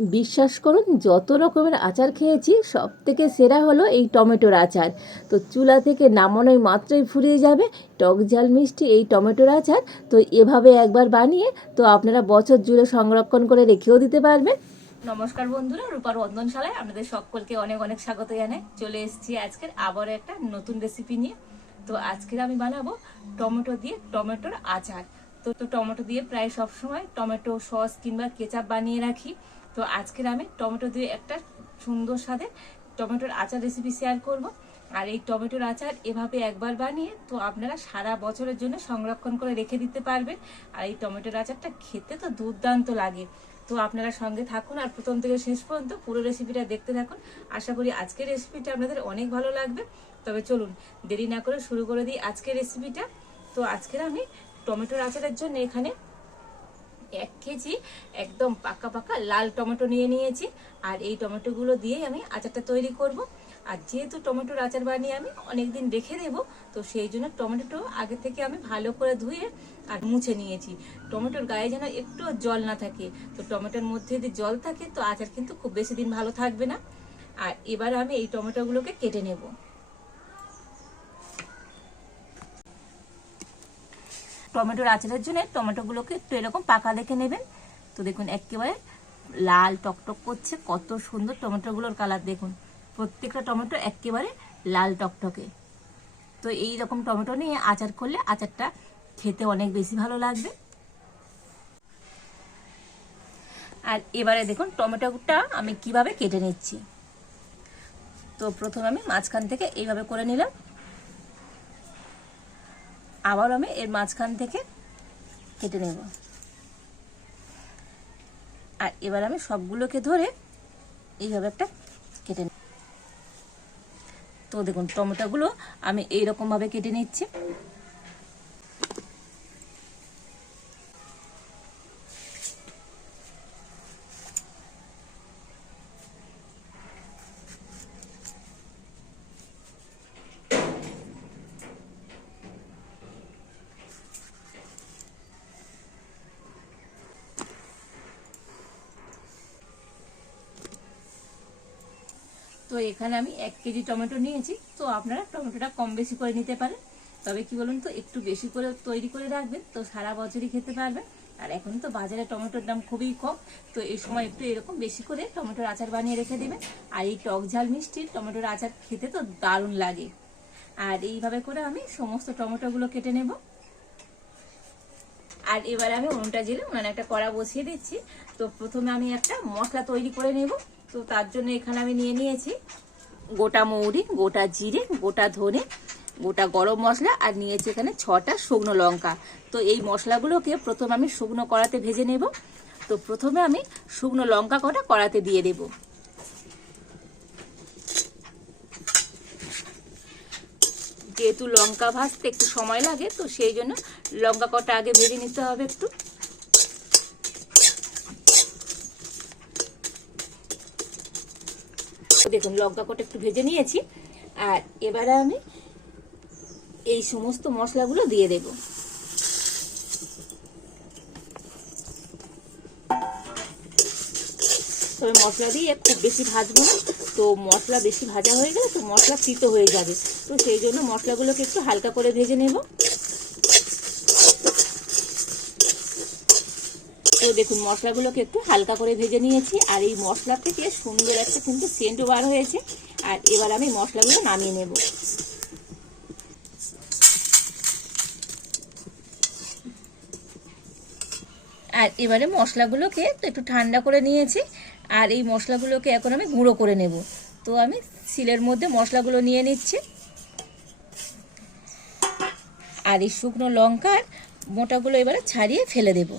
বিশ্বাস করুন, যত রকমের আচার খেয়েছি সব থেকে সেরা হলো এই টমেটোর আচার। তো চুলা থেকে নামানোই মাত্রই ফুরিয়ে যাবে টক ঝাল মিষ্টি এই টমেটোর আচার। তো এভাবে একবার বানিয়ে তো আপনারা বছর জুড়ে সংরক্ষণ করে রেখেও দিতে পারবেন। নমস্কার বন্ধুরা, রূপার রন্ধনশালায় আপনাদের সকলকে অনেক অনেক স্বাগত জানাই। চলে এসেছি আজকের আবার একটা নতুন রেসিপি নিয়ে। তো আজকের আমি বানাবো টমেটো দিয়ে টমেটোর আচার। তো টমেটো দিয়ে প্রায় সব সময় টমেটো সস কিংবা কেচাপ বানিয়ে রাখি। তো আজকের আমি টমেটো দিয়ে একটা সুন্দর স্বাদের টমেটোর আচার রেসিপি শেয়ার করব। আর এই টমেটোর আচার এভাবে একবার বানিয়ে তো আপনারা সারা বছরের জন্য সংরক্ষণ করে রেখে দিতে পারবেন। আর এই টমেটোর আচারটা খেতে তো দুর্দান্ত লাগে। তো আপনারা সঙ্গে থাকুন আর প্রথম থেকে শেষ পর্যন্ত পুরো রেসিপিটা দেখতে থাকুন। আশা করি আজকের রেসিপিটা আপনাদের অনেক ভালো লাগবে। তবে চলুন দেরি না করে শুরু করে দিই আজকের রেসিপিটা। তো আজকের আমি টমেটোর আচারের জন্য এখানে 1 কেজি একদম পাকা পাকা লাল টমেটো নিয়ে নিয়েছি। আর এই টমেটোগুলো দিয়েই আমি আচারটা তৈরি করব। আর যেহেতু টমেটোর আচার বানিয়ে আমি অনেকদিন রেখে দেব, তো সেই জন্য টমেটোটা আগে থেকে আমি ভালো করে ধুয়ে আর মুছে নিয়েছি। টমেটোর গায়ে যেন একটু জল না থাকে। তো টমেটোর মধ্যে যদি জল থাকে তো আচার কিন্তু খুব বেশি দিন ভালো থাকবে না। আর এবার আমি এই টমেটোগুলোকে কেটে নেব। টমেটোর আচারের জন্য টমেটোগুলোকে একটু এরকম পাকা দেখে নেবেন। তো দেখুন একেবারে লাল টকটক করছে, কত সুন্দর টমেটোগুলোর কালার দেখুন। প্রত্যেকটা টমেটো একেবারে লাল টকটকে। তো এই রকম টমেটো নিয়ে আচার করলে আচারটা খেতে অনেক বেশি ভালো লাগবে। আর এবারে দেখুন টমেটোটা আমি কিভাবে কেটে নিচ্ছি। তো প্রথমে আমি মাঝখান থেকে এইভাবে করে নিলাম, আবার আমি এর মাঝখান থেকে কেটে নেব। আর এবার আমি সবগুলোকে ধরে এইভাবে একটা কেটে নেব। তো দেখুন টমেটোগুলো আমি এইরকম ভাবে কেটে নিচ্ছি। তো এখানে আমি 1 কেজি টমেটো নিয়েছি। তো আপনারা টমেটোটা কম বেশি করে নিতে পারেন। তবে কি বলুন তো, একটু বেশি করে তৈরি করে রাখবেন তো সারা বছরই খেতে পারবেন। আর এখন তো বাজারে টমেটোর দাম খুবই কম। তো এই সময় একটু এরকম বেশি করে টমেটোর আচার বানিয়ে রেখে দেবেন। আর এই টক ঝাল মিষ্টির টমেটোর আচার খেতে তো দারুণ লাগে। আর এইভাবে করে আমি সমস্ত টমেটোগুলো কেটে নেব। আর এবারে আমি উনুনটা জ্বেলে উনানে একটা কড়া বসিয়ে দিচ্ছি। তো প্রথমে আমি একটা মশলা তৈরি করে নেব। তো তার জন্য এখানে আমি নিয়ে নিয়েছি গোটা মৌরি, গোটা জিরে, গোটা ধনে, গোটা গরম মশলা, আর নিয়েছি এখানে 6টা শুকনো লঙ্কা। তো এই মশলাগুলোকে প্রথমে আমি শুকনো কড়াতে ভেজে নেব। তো প্রথমে আমি শুকনো লঙ্কা কটা কড়াতে দিয়ে দেব। যেহেতু লঙ্কা ভাজতে একটু সময় লাগে, তো সেই জন্য লঙ্কা কটা আগে ভেজে নিতে হবে একটু। দেখুন লঙ্কা কটা একটু ভেজে নিয়েছি। আর এবারে আমি এই সমস্ত মশলাগুলো দিয়ে দেব। তবে মশলা দিয়ে খুব বেশি ভাজবো না। তো মশলা বেশি ভাজা হয়ে গেলে তো মশলা তিতো হয়ে যাবে। তো সেই জন্য মশলাগুলোকে একটু হালকা করে ভেজে নেব। তো দেখুন মশলাগুলোকে একটু হালকা করে ভেজে নিয়েছি। আর এই মশলা থেকে সুন্দর একটা কিন্তু সেন্টও বার হয়েছে। আর এবার আমি মশলাগুলো নামিয়ে নেব। আর এবারে মশলাগুলোকে তো একটু ঠান্ডা করে নিয়েছি। আর এই মশলাগুলোকে এখন আমি গুঁড়ো করে নেব। তো আমি শিলের মধ্যে মশলাগুলো নিয়ে নিচ্ছি। আর এই শুকনো লঙ্কার মোটাগুলো এবারে ছাড়িয়ে ফেলে দেব।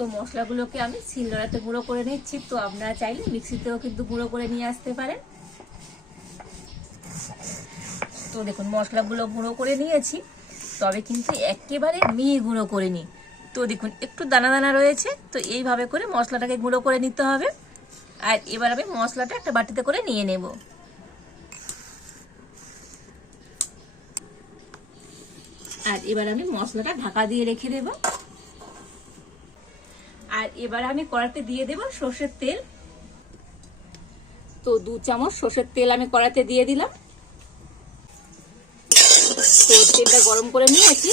তো মশলাগুলোকে আমি শিলনোড়াতে গুঁড়ো করে নিচ্ছি। তো আপনারা চাইলে মিক্সিতেও কিন্তু গুঁড়ো করে নিয়ে আসতে পারেন। তো তো দেখুন মশলাগুলো গুঁড়ো করে নিয়েছি, তবে কিন্তু একেবারে মিহি গুঁড়ো করে নিই। তো দেখুন একটু দানা দানা রয়েছে, তো এইভাবে করে মশলাটাকে গুঁড়ো করে নিতে হবে। আর এবার আমি মশলাটা একটা বাটিতে করে নিয়ে নেব। আর এবার আমি মশলাটা ঢাকা দিয়ে রেখে দেব। আর এবার আমি কড়াইতে দিয়ে দেব সর্ষের তেল। তো 2 চামচ সর্ষের তেল আমি কড়াইতে দিয়ে দিলাম। তো তেলটা গরম করে নিয়েছি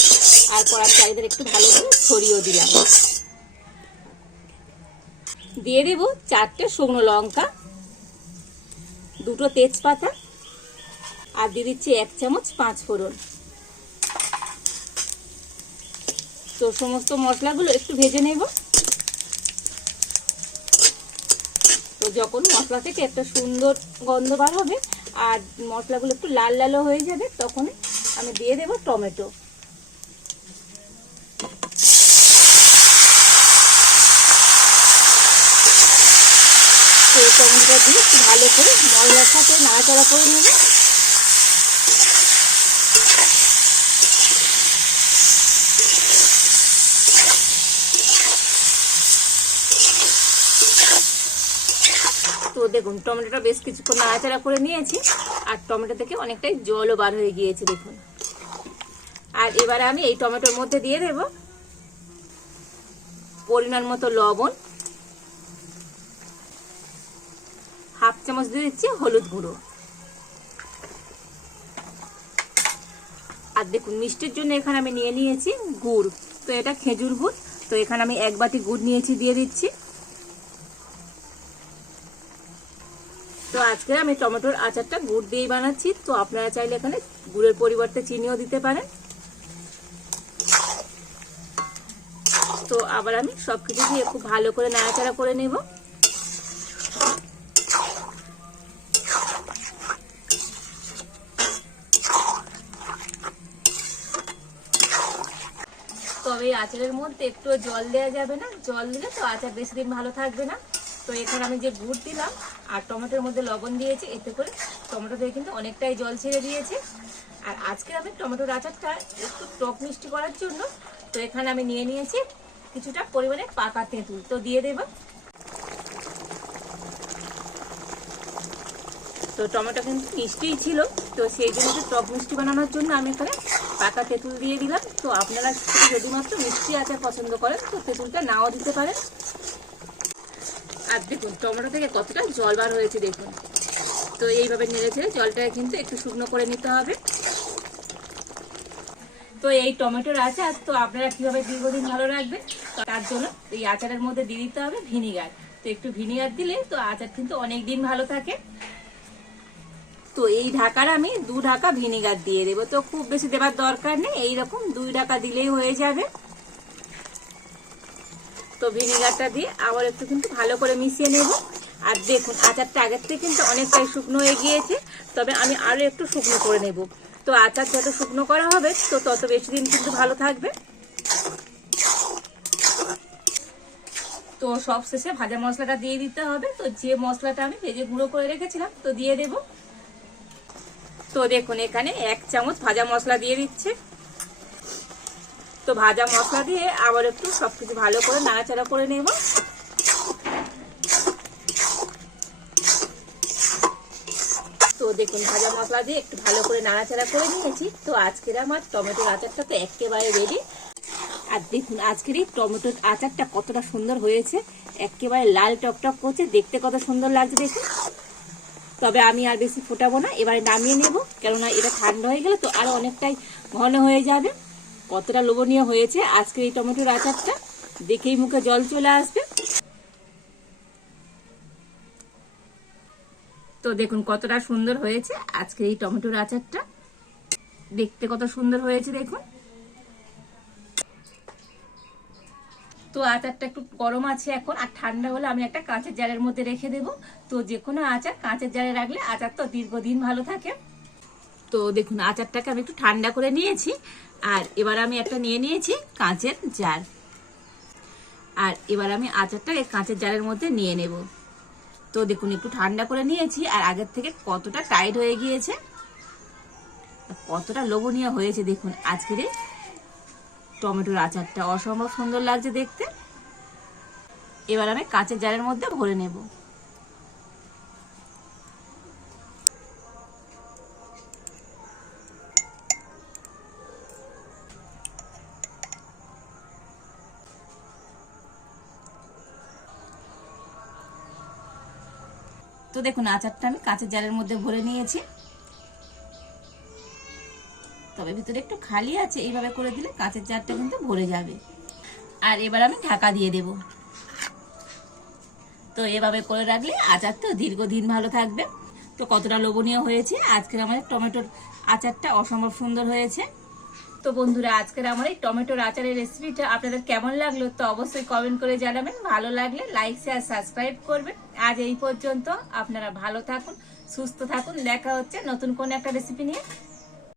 আর কড়ার চারিদিকে একটু ভালো করে ছড়িয়ে দিলাম। দিয়ে দেব 4টে শুকনো লঙ্কা, 2টো তেজপাতা, আর দিয়ে দিচ্ছি 1 চামচ 5 ফোড়ন। তো সমস্ত মশলাগুলো একটু ভেজে নেব। তো যখন মশলা থেকে একটা সুন্দর গন্ধ বার হবে আর মশলাগুলো একটু লাল লালও হয়ে যাবে, তখন আমি দিয়ে দেব টমেটো। তো টমেটোটা দিয়ে একটু ভালো করে মশলার সাথে নাড়াচাড়া করে নেব। তো দেখুন টমেটোটা বেশ কিছুক্ষণ নাড়াচাড়া করে নিয়েছি আর টমেটো থেকে অনেকটাই জলও বার হয়ে গিয়েছে দেখুন। আর এবারে আমি এই টমেটোর মধ্যে দিয়ে দেব পরিমাণ মতো লবণ, 1/2 চামচ দিয়ে দিচ্ছি হলুদ গুঁড়ো। আর দেখুন মিষ্টির জন্য এখানে আমি নিয়ে নিয়েছি গুড়। তো এটা খেজুর গুড়। তো এখানে আমি 1 বাটি গুড় নিয়েছি, দিয়ে দিচ্ছি। তো আজকে আমি টমেটোর আচারটা গুড় দিয়েই বানাচ্ছি। তো আপনারা চাইলে এখানে গুড়ের পরিবর্তে চিনিও দিতে পারেন। তো আবার আমি সবকিছু দিয়ে খুব ভালো করে নাড়াচাড়া করে নেব। তবে এই আচারের মধ্যে একটু জল দেওয়া যাবে না, জল দিলে তো আচার বেশি দিন ভালো থাকবে না। তো এখানে আমি যে গুড় দিলাম আর টমেটোর মধ্যে লবণ দিয়েছি, এতে করে টমেটো থেকে কিন্তু অনেকটাই জল ছেড়ে দিয়েছে। আর আজকে আমি টমেটোর আচারটা একটু টক মিষ্টি করার জন্য তো এখানে আমি নিয়ে নিয়েছি কিছুটা পরিমাণে পাকা তেঁতুল। তো দিয়ে দেব। তো টমেটো কিন্তু মিষ্টিই ছিল, তো সেই জন্য টক মিষ্টি বানানোর জন্য আমি এখানে পাকা তেঁতুল দিয়ে দিলাম। তো আপনারা যদি মাত্র মিষ্টি আচার পছন্দ করেন তো তেঁতুলটা নাও দিতে পারেন। আর দেখুন টমেটো থেকে কতটা জল বার হয়েছে দেখুন। তো এইভাবে নেড়ে ছেড়ে জলটাকে কিন্তু একটু শুকনো করে নিতে হবে। তো এই টমেটোর আচার তো আপনারা কিভাবে দীর্ঘদিন ভালো রাখবেন, তার জন্য এই আচারের মধ্যে দিয়ে দিতে হবে ভিনিগার। তো একটু ভিনিগার দিলে তো আচার কিন্তু অনেক দিন ভালো থাকে। তো এই ঢাকার আমি 2 ঢাকা ভিনিগার দিয়ে দেবো। তো খুব বেশি দেবার দরকার নেই, এইরকম 2 ঢাকা দিলেই হয়ে যাবে। তো ভিনিগারটা দিয়ে আবার একটু কিন্তু ভালো করে মিশিয়ে নেব। আর দেখুন আচারটা আগের থেকে কিন্তু অনেকটাই শুকনো হয়ে গিয়েছে, তবে আমি আরো একটু শুকনো করে নেব। তো আচার যত শুকনো করা হবে তো তত বেশি দিন কিন্তু ভালো থাকবে। তো সব শেষে ভাজা মশলাটা দিয়ে দিতে হবে। তো যে মশলাটা আমি ভেজে গুঁড়ো করে রেখেছিলাম তো দিয়ে দেব। তো দেখুন এখানে 1 চামচ ভাজা মশলা দিয়ে দিচ্ছে। তো ভাজা মশলা দিয়ে আবার একটু সবকিছু ভালো করে নাড়াচাড়া করে নেব। তো দেখুন ভাজা মশলা দিয়ে একটু ভালো করে নাড়াচাড়া করে নিয়েছি। তো আজকের আমার টমেটোর আচারটা তো একেবারে রেডি। আর দেখুন আজকের এই টমেটোর আচারটা কতটা সুন্দর হয়েছে, একেবারে লাল টকটক করছে, দেখতে কত সুন্দর লাগছে দেখুন। তবে আমি আর বেশি ফোটাবো না, এবারে নামিয়ে নেব, কেননা এটা ঠান্ডা হয়ে গেলে তো আরো অনেকটাই ঘন হয়ে যাবে। কতটা লোভনীয় হয়েছে আজকের এই টমেটোর আচারটা, দেখেই মুখে জল চলে আসবে। তো দেখুন কতটা সুন্দর হয়েছে আজকের এই টমেটোর আচারটা, দেখতে কত সুন্দর হয়েছে দেখুন। তো আচারটা একটু গরম আছে এখন, আর ঠান্ডা হলে আমি একটা কাঁচের জারের মধ্যে রেখে দেব। তো যে কোনো আচার কাঁচের জারে রাখলে আচার তো দীর্ঘদিন ভালো থাকে। তো দেখুন আচারটাকে আমি একটু ঠান্ডা করে নিয়েছি। আর এবার আমি একটা নিয়ে নিয়েছি কাঁচের জার। আর এবার আমি আচারটাকে কাঁচের জারের মধ্যে নিয়ে নেব। তো দেখুন একটু ঠান্ডা করে নিয়েছি আর আগের থেকে কতটা টাইট হয়ে গিয়েছে। কতটা লোভনীয় হয়েছে দেখুন আজকের এই টমেটোর আচারটা, অসম্ভব সুন্দর লাগছে দেখতে। এবার আমি কাঁচের জারের মধ্যে ভরে নেব। তো দেখুন আচারটা আমি কাঁচের জারের মধ্যে ভরে নিয়েছি, তবে ভিতরে একটু খালি আছে, এইভাবে করে দিলে কাঁচের জারটা কিন্তু ভরে যাবে। আর এবার আমি ঢাকা দিয়ে দেব। তো এভাবে করে রাখলে আচারটা দীর্ঘদিন ভালো থাকবে। তো কতটা লোভনীয় হয়েছে আজকের আমাদের টমেটোর আচারটা, অসম্ভব সুন্দর হয়েছে। তো বন্ধুরা আজকের আমার এই টমেটোর আচারের রেসিপিটা আপনাদের কেমন লাগলো তো অবশ্যই কমেন্ট করে জানাবেন। ভালো লাগলে লাইক শেয়ার সাবস্ক্রাইব করবেন। আজ এই পর্যন্ত, আপনারা ভালো থাকুন, সুস্থ থাকুন। দেখা হচ্ছে নতুন কোনো একটা রেসিপি নিয়ে।